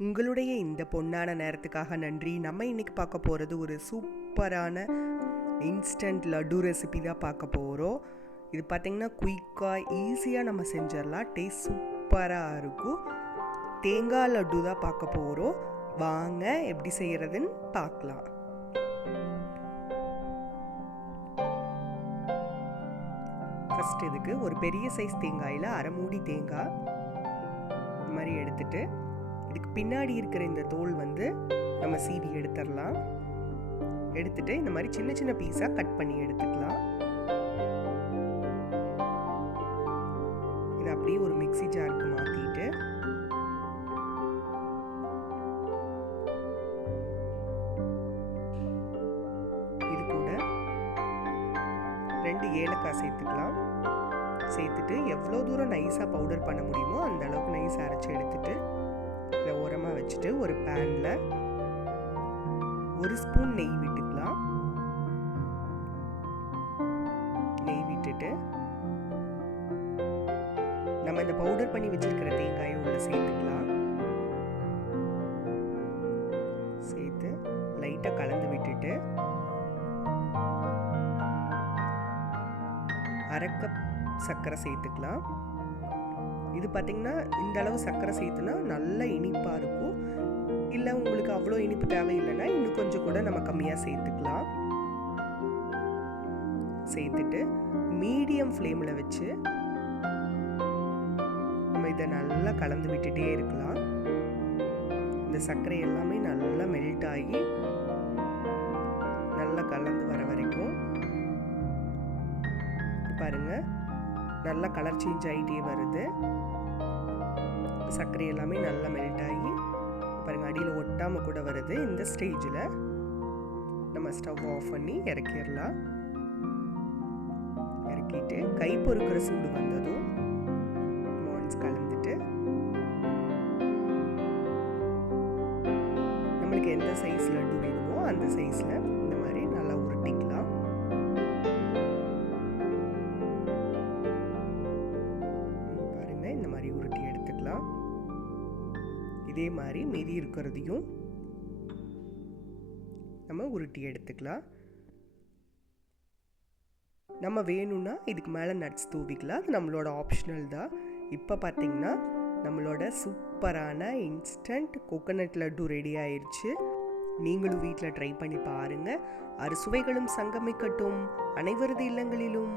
உங்களுடைய இந்த பொன்னான நேரத்துக்காக நன்றி. நம்ம இன்னைக்கு பார்க்க போகிறது ஒரு சூப்பரான இன்ஸ்டன்ட் லட்டு ரெசிபி தான் பார்க்க போகிறோம். இது பார்த்திங்கன்னா குயிக்காக ஈஸியாக நம்ம செஞ்சிடலாம். டேஸ்ட் சூப்பராக இருக்கும். தேங்காய் லட்டு தான் பார்க்க போகிறோம். வாங்க எப்படி செய்கிறதுன்னு பார்க்கலாம். ஃபஸ்ட் இதுக்கு ஒரு பெரிய சைஸ் தேங்காயில் அரை மூடி தேங்காய் இந்த மாதிரி எடுத்துட்டு இதுக்கு பின்னாடி இருக்கிற இந்த தோல் நம்ம சீவி எடுத்துடலாம். எடுத்துட்டு இந்த மாதிரி சின்ன சின்ன பீஸாக கட் பண்ணி எடுத்துக்கலாம். இது அப்படியே ஒரு மிக்ஸி ஜாருக்கு மாற்றிட்டு இது கூட 2 ஏலக்காய் சேர்த்துக்கலாம். சேர்த்துட்டு எவ்வளோ தூரம் நைஸாக பவுடர் பண்ண முடியுமோ அந்த அளவுக்கு நைஸாக அரைச்சி எடுத்துட்டு இதை ஓரமாக வச்சுட்டு ஒரு பேனில் 1 ஸ்பூன் நெய் விட்டுக்கலாம். நெய் விட்டுட்டு நம்ம இந்த பவுடர் பண்ணி வச்சிருக்கிற தேங்காயை உள்ள சேர்த்துக்கலாம். சேர்த்து லைட்டாக கலந்து விட்டுட்டு 1/2 கப் சர்க்கரை சேர்த்துக்கலாம். இது பார்த்திங்கன்னா இந்த அளவு சர்க்கரை சேர்த்துனா நல்ல இனிப்பாக இருக்கும். இல்லை உங்களுக்கு அவ்வளோ இனிப்பு தேவையில்லைன்னா இன்னும் கொஞ்சம் கூட நம்ம கம்மியாக சேர்த்துக்கலாம். சேர்த்துட்டு மீடியம் ஃப்ளேமில் வச்சு நம்ம இதை நல்லா கலந்து விட்டுட்டே இருக்கலாம். இந்த சர்க்கரை எல்லாமே நல்லா மெல்ட் ஆகி நல்லா கலந்து வர வரைக்கும் பாருங்க, நல்லா கலர் சேஞ்ச் ஆகிட்டே வருது. சர்க்கரை எல்லாமே நல்லா மெல்ட் ஆகி பாருங்கள் அடியில் ஒட்டாமல் கூட வருது. இந்த ஸ்டேஜில் நம்ம ஸ்டவ் ஆஃப் பண்ணி இறக்கிடலாம். இறக்கிட்டு கை பொறுக்கிற சூடு வந்ததும் ஒன்ஸ் கலந்துட்டு நம்மளுக்கு எந்த சைஸ் லட்டு வேணுமோ அந்த சைஸில் இந்த மாதிரி நல்லா உருட்டிக்கலாம். பாருங்கள் இந்த மாதிரி உருட்டி எடுத்துக்கலாம். இதே மாதிரி மீதி இருக்கிறதையும் நம்ம உருட்டி எடுத்துக்கலாம். நம்ம வேணும்னா இதுக்கு மேலே நட்ஸ் தூவிக்கலாம். அது நம்மளோட ஆப்ஷனல் தான். இப்போ பார்த்தீங்கன்னா நம்மளோட சூப்பரான இன்ஸ்டன்ட் கோகோனட் லட்டு ரெடி ஆயிடுச்சு. நீங்களும் வீட்டில் ட்ரை பண்ணி பாருங்கள். அறுசுவைகளும் சங்கமிக்கட்டும் அனைவரது இல்லங்களிலும்.